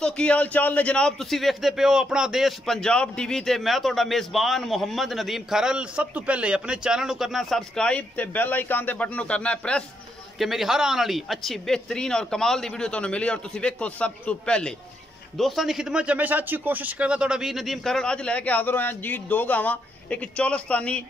दोस्तों की हाल चाल ने जनाब, तुसी वेखदे पे हो अपना देश पंजाब टीवी ते मैं तुहाडा मेज़बान मोहम्मद नदीम खरल। सब तो पहले अपने चैनल को करना सबसक्राइब ते बेल आइकन दे बटन को करना है प्रेस कि मेरी हर आने वाली अच्छी बेहतरीन और कमाल दी वीडियो तुहानू मिले और तुसी वेखो सब तो पहले। दोस्तों की खिदमत च हमेशा अच्छी कोशिश करता तुहाडा वीर नदीम खरल अज लैके हाजिर होया जी दो गावां, एक चौलस्तानी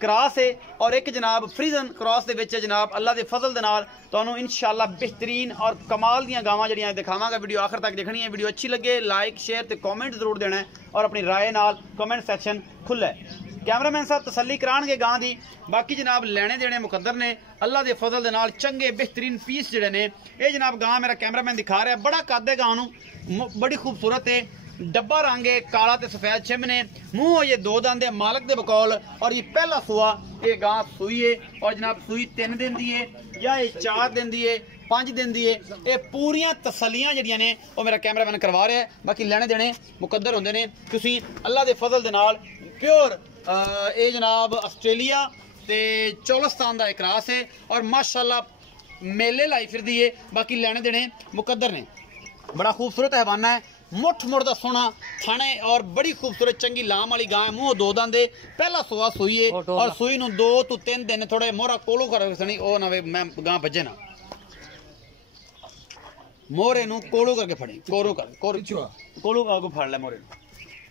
क्रॉस है और एक जनाब फ्रीजन क्रॉस दे विच जनाब अल्लाह के फजल दे नाल तुहानू इंशाअल्लाह बेहतरीन और कमाल दियां गावां जड़ियां दिखावांगा। वीडियो आखिर तक देखनी है। वीडियो अच्छी लगे लाइक शेयर ते कमेंट जरूर देना है और अपनी राय नाल कमेंट सैक्शन खुला है। कैमरामैन साहब तसल्ली कराणगे गां दी। बाकी जनाब लेने देने मुकद्दर ने अल्लाह के फजल दे नाल चंगे बेहतरीन पीस जड़े ने। ये जनाब गां मेरा कैमरामैन दिखा रहा है, बड़ा कद है गां नू, बड़ी खूबसूरत है, डब्बा रंग है, काला ते सफेद छिम ने, मुंह ये दो दंद है मालक दे बकौल और ये पहला सुआ ये गां सुई है और जनाब सुई 3 दिन दी है या ये 4 दिन दी है 5 दिन दी है। ये पूरियां तसलियां जड़ियां ने वो मेरा कैमरामैन करवा रहा है। बाकी लेने देने मुकद्दर होंदे ने। तुसीं अल्लाह दे फजल दे नाल प्योर ये जनाब आस्ट्रेलिया ते चौलस्तान दा एक क्रॉस है और माशाअल्लाह मेले लाई फिरदी है। बाकी लेने देने मुकद्दर ने। बड़ा खूबसूरत हैवाना है, मुठ मुड़ दा सोना थाने और बड़ी खूबसूरत चंगी लाम वाली गां, मुंह दो दंदे, पहला सुआ सुई है और सुई नूं 2 तो 3 दिन थोड़े मोहरा कोलो कर सनी ओ ना मैं गां भजे ना मोरे नूं कोलो करके फड़ी कोरो कर कोलो आगो फड़ ले मोरे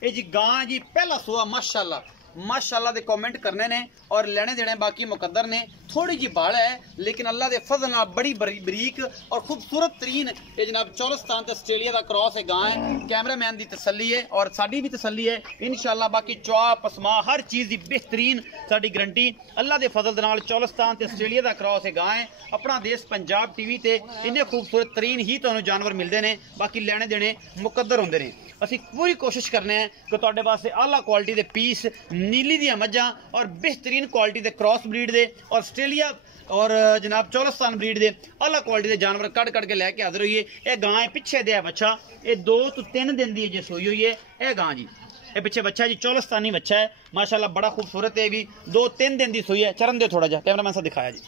ये जी गां जी पहला सुआ माशाअल्लाह माशाअल्लाह दे कमेंट करने ने और लेने देने बाकी मुकद्दर ने। थोड़ी जी बाल है लेकिन अल्लाह दे फजल नाल बड़ी बरीक और खूबसूरत तरीन ये जनाब चौलस्तान ते आस्ट्रेलिया दा क्रॉस है गां है। कैमरामैन दी तसल्ली है और साडी भी तसल्ली है इंशाअल्लाह। बाकी चौआ पसमा हर चीज़ दी बेहतरीन साडी गारंटी अल्लाह दे फजल दे नाल। चौलस्तान ते आस्ट्रेलिया दा क्रॉस है गां है। अपना देश पंजाब टीवी ते इन्ने खूबसूरत तरीन ही तुहानू जानवर मिलते हैं। बाकी लेने देने मुकद्दर होंदे ने। असीं पूरी कोशिश करने हैं कि तुहाडे वास्ते आला क्वालिटी दे पीस नीली दियां मज्जां और बेहतरीन क्वालिटी दे क्रॉस ब्रीड दे और आस्ट्रेलिया और जनाब चौलस्तान ब्रीड दे आला क्वालिटी दे जानवर कट कट के लैके हाजिर होइए। ये गां है पिछे दे बच्चा, ये 2 तो 3 दिन दी जे सोई हुई है ये गां जी। ये पिछे बच्चा जी चौलस्तानी बच्चा है माशाअल्लाह बड़ा खूबसूरत है, भी 2-3 दिन दी सोई है। चरण दे थोड़ा जा कैमरामैन साहब दिखाया जी।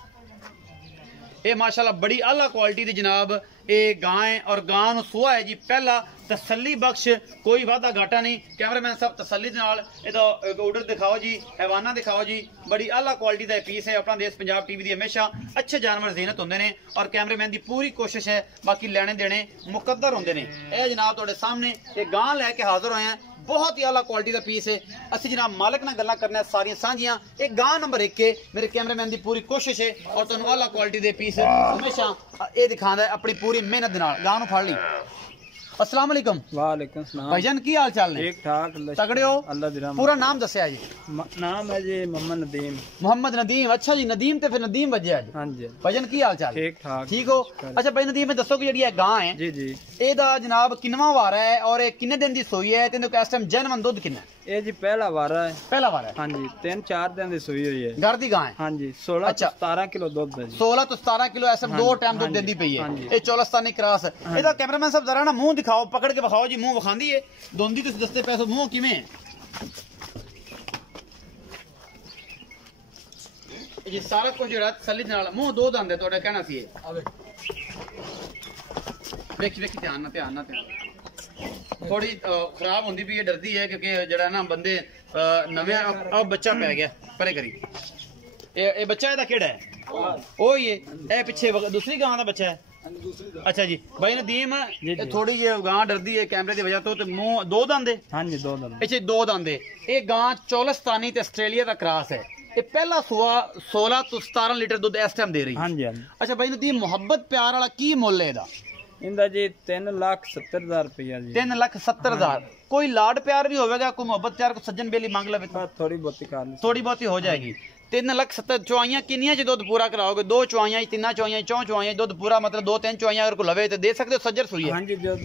ये माशाअल्लाह बड़ी आला क्वालिटी दी जनाब ये गां है और गां नूं सुआ है जी पहला तसल्ली बख्श, कोई वादा घाटा नहीं। कैमरामैन साहब तसल्ली दे नाल इहदा ऑर्डर दिखाओ जी, हैवाना दिखाओ जी। बड़ी आला क्वालिटी दा पीस है। अपना देश पंजाब टीवी दी हमेशा अच्छे जानवर ज़ीनत होंदे ने और कैमरामैन दी पूरी कोशिश है बाकी लेने देने मुकद्दर होंदे ने। ये जनाब तुहाडे सामने ये गां लैके हाजिर होए हैं, बहुत ही आला क्वालिटी का पीस है। असं जनाब मालक नाल गल्लां करने सारियां साझियां। एक गां नंबर 1 है, मेरे कैमरामैन की पूरी कोशिश है और तुहानू आला क्वालिटी के पीस हमेशा ये दिखांदा है अपनी पूरी मेहनत दे नाल। गां नूं फड़ ली। अस्सलाम वालेकुम। वालेकुम सलाम भाईजान की हाल चाल ने? ठीक ठाक तगड़े हो? अल्लाह दी रहमत। पूरा नाम दस्या जी? नाम है जी मोहम्मद नदीम। मोहम्मद नदीम। अच्छा जी नदीम ते फिर नदीम वजह जी। हां जी भाईजान की हाल चाल? ठीक ठाक। ठीक हो? अच्छा भाई नदीम दसो कि जेडी गां है जी जी एदा जनाब किन्नवा वार है और ये किन्ने दिन दी सोई है ते इस टाइम जनवन दुध किन्ना है? ये जी पहला वारा है। पहला वार है? हां जी 3-4 दिन दी सोई हुई है। घर दी गां है? हां जी 16 से 17 किलो दूध है जी। 16 तो 17 किलो ऐसे 2 टाइम दूध देती पई है। ये चौलस्तानी क्रॉस एदा कैमरामैन साहब जरा ना मुंह दिखाओ, पकड़ के दिखाओ जी, मुंह विखांदी है दोंदी तुसीं दसते पैसो मुंह किवें है ये सारा कुछ जो तसल्ली नाल मुंह दो दंद है तुहाडा कहना सी। वेखी वेखी ध्यान ना थोड़ी खराब होंदी भी डरदी है क्योंकि जड़ा ना बंदे नवे अब बच्चा पै गया परे करी। ये बच्चा एदा केड़ा है? ओ ये पिछे दूसरी गां दा बच्चा है। अच्छा जी भाई नदीम थोड़ी जी गां डरदी है कैमरे की वजह तो मुंह 2 दंद है। हां जी 2 दंद पिछे 2 दंद है। ये गां चौलस्तानी ते आस्ट्रेलिया दा क्रॉस है। ये पहला सुआ 16 तो 17 लीटर दूध इस टाइम दे रही है। हां जी। अच्छा भाई नदीम मोहब्बत प्यार वाला की मुल है इहदा? इंदा जी 3,70,000 रुपया जी। 3,70,000। कोई लाड प्यार भी होगा, कोई मोहब्बत प्यार को सज्जन बेली मांग ले थोड़ी बहुती कर थोड़ी बहुती हो जाएगी। 3,70,000 चुआइयां किनियां च दुध पूरा कराओगे? 2 चुआइयां 3 चुआइयां 4 चुआइयां दुध पूरा मतलब 2-3 चुआइयां अगर को लवे तो दे सकते हो सज्जर सुई है? हां जी जो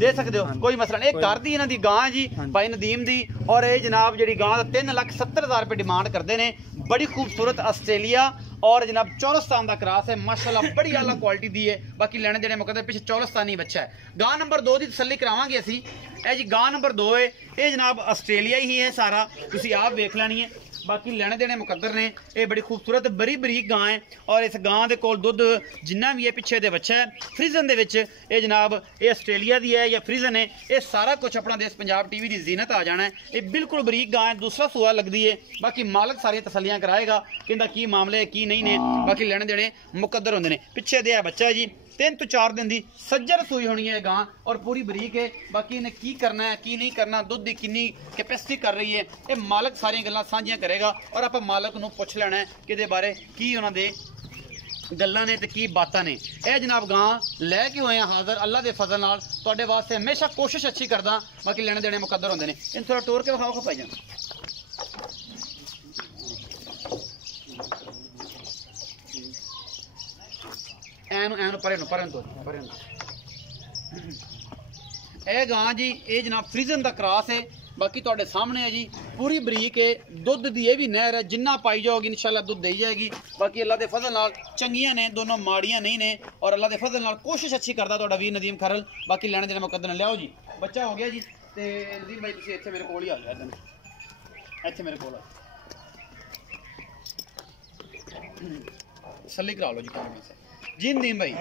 दे सकते हो कोई मसला नहीं। एक घर दी इन्हां दी गां जी भाई नदीम दी और ये जनाब जी गां 3,70,000 रुपये डिमांड करते हैं। बड़ी खूबसूरत आस्ट्रेलिया और जनाब चौलस्तान का क्रॉस है माशाल्लाह बड़ी आला क्वालिटी दी है। बाकी लेने देने मुकद्दर पिछे चौलस्तानी बच्चा है। गां नंबर 2 की तसल्ली करावांगे असी। ए जी गां नंबर 2 है, ये जनाब आस्ट्रेलिया ही है सारा, तुसी आप वेख लैनी है। बाकी लेने देने मुकद्दर ने। ये बड़ी खूबसूरत बरी बरीक गां है और इस गां दे कोल दुध जिन्ना भी है पिछे दे बच्चा है फ्रीजन दे विच ये जनाब ये आस्ट्रेलिया दी है या फ्रीजन है। ये सारा कुछ अपना देश पंजाब टीवी दी जीनत आ जाना है। ये बिल्कुल बरीक गां है, दूसरा सूआ लगती है। बाकी मालक सारी तसलियां कराएगा कि की मामले है की नहीं ने। बाकी लेने देने मुकद्दर होंगे ने। पिछे दे बच्चा है जी 3 तो 4 दिन की सज्जर सूई होनी है गां और पूरी बरीक है। बाकी इन्हें की करना है की नहीं करना, दुध की कितनी कैपेसिटी कर रही है, ये मालक सारियां गल्लां साझियां करेगा और आप मालक नूं पुछ लेना है कि बारे की उन्हां दे गल्लां ने ते की बातां ने। यह जनाब गां लैके होए हाज़र अल्लाह के फजल नाल तुहाडे वास्ते हमेशा कोशिश अच्छी करदा। बाकी लेने देने मुकद्दर होंदे ने। इन थोड़ा टोर के विखाओ भाई जान। ए गां जी ये जनाब फ्रीजन का क्रॉस है। बाकी तुहाडे सामने है जी पूरी बरीक है। दुध दी ये भी नहर है, जिन्ना पाई जाओगी इंशाल्लाह दुध दे जाएगी। बाकी अल्लाह के फजल नाल चंगियां ने, दोनों माड़ियां नहीं ने और अल्लाह के फजल नाल कोशिश अच्छी करदा तुहाडा वीर नदीम खरल। बाकी लेने देने मुकद्दर लियाओ जी। बच्चा हो गया जी ते नदीम भाई तुसीं इत्थे मेरे कोल ही आ जाओ। इत्थे मेरे कोल तसल्ली करा लो जी जी नदीम भाई।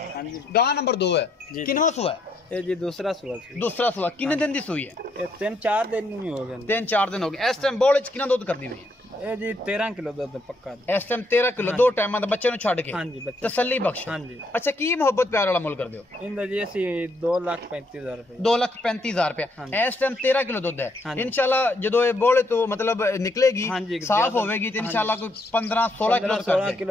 गां नंबर 2 है, किनवा सुआ है? ये जी दूसरा सुआ। दूसरा सुआ कितने दिन की सुई है? ये 3-4 दिन ही हो गए। 3-4 दिन हो गए। इस टाइम बोल कितना दुध करदी हुई है? ये जी 13 किलो दुध पक्का। इस टाइम 13 किलो 2 टाइम बच्चे छड़ के। हाँ जी बच्चे तसल्ली बख्श। हाँ जी। अच्छा की मोहब्बत प्यार वाला मुल कर दो? इंदा जी ऐसी 2,35,000 रुपए। 2,35,000 रुपया। इस टाइम 13 किलो दुध है। इंशाल्लाह जो ये बोले तो मतलब निकलेगी साफ होगी तो इंशाल्लाह कोई 15-16 किलो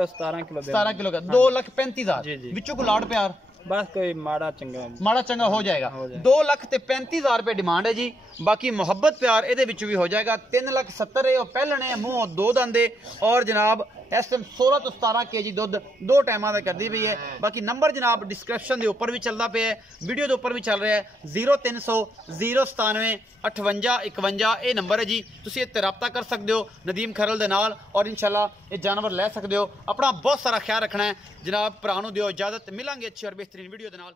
17 किलो 17 किलो का 2,35,000 विचों को लाड प्यार बस कोई माड़ा चंगा हो जाएगा। 2,35,000 रुपए डिमांड है जी। बाकी मुहब्बत प्यार ये भी हो जाएगा। 3,70,000 है पहलने मुंह 2 दंदे और जनाब इस टाइम 16 तो 17 kg दुध 2 टाइमां का करती पई है। बाकी नंबर जनाब डिस्क्रिप्शन के उपर भी चलता पे है, वीडियो के उपर भी चल रहा है। 0300 097 58 51 ये नंबर है जी। तुसीं इत्ते रब्ता कर सकते हो नदीम खरल दे नाल और इंशाल्लाह ये जानवर ले सकते हो। अपना बहुत सारा ख्याल रखना है जनाब। भरा नूं दिओ इजाजत, मिलांगे अच्छी और बेहतरीन वीडियो दे नाल।